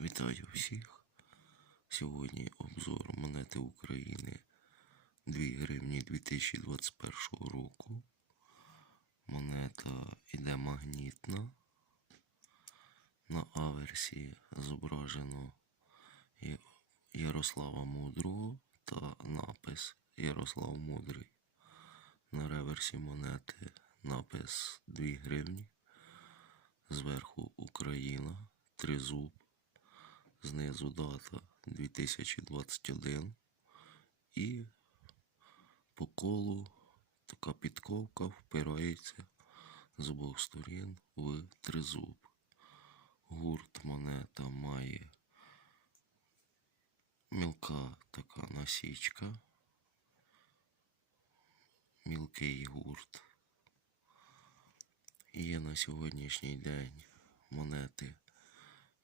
Вітаю всіх. Сьогодні обзор монети України 2 гривні 2021 року. Монета іде магнітна. На аверсі зображено Ярослава Мудрого та напис Ярослав Мудрий. На реверсі монети напис 2 гривні. Зверху Україна, тризуб, знизу дата 2021 і по колу така підковка впирається з обох сторін в тризуб. Гурт монета має мілка така насічка, мілкий гурт. Є на сьогоднішній день монети,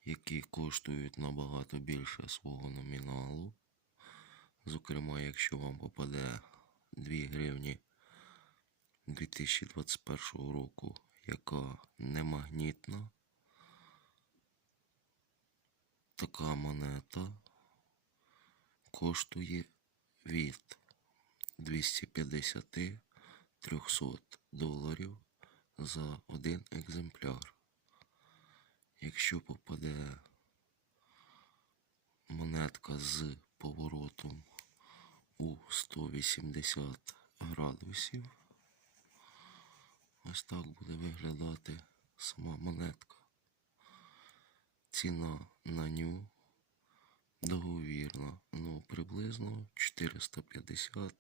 які коштують набагато більше свого номіналу. Зокрема, якщо вам попаде 2 гривні 2021 року, яка не магнітна, така монета коштує від 250 300 доларів за один екземпляр. Якщо попаде монетка з поворотом у 180 градусів, ось так буде виглядати сама монетка. Ціна на ню договірна, ну приблизно 450-500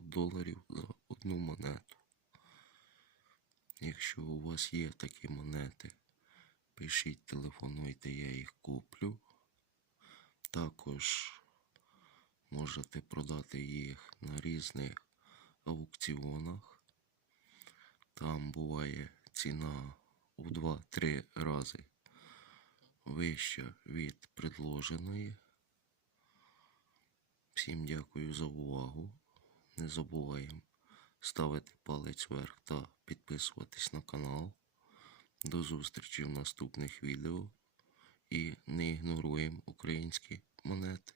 доларів за одну монету. Якщо у вас є такі монети, пишіть, телефонуйте, я їх куплю. Також можете продати їх на різних аукціонах. Там буває ціна у 2-3 рази вища від предложеної. Всім дякую за увагу. Не забуваємо ставити палець вверх та підписуватись на канал. До зустрічі в наступних відео і не ігноруємо українські монети.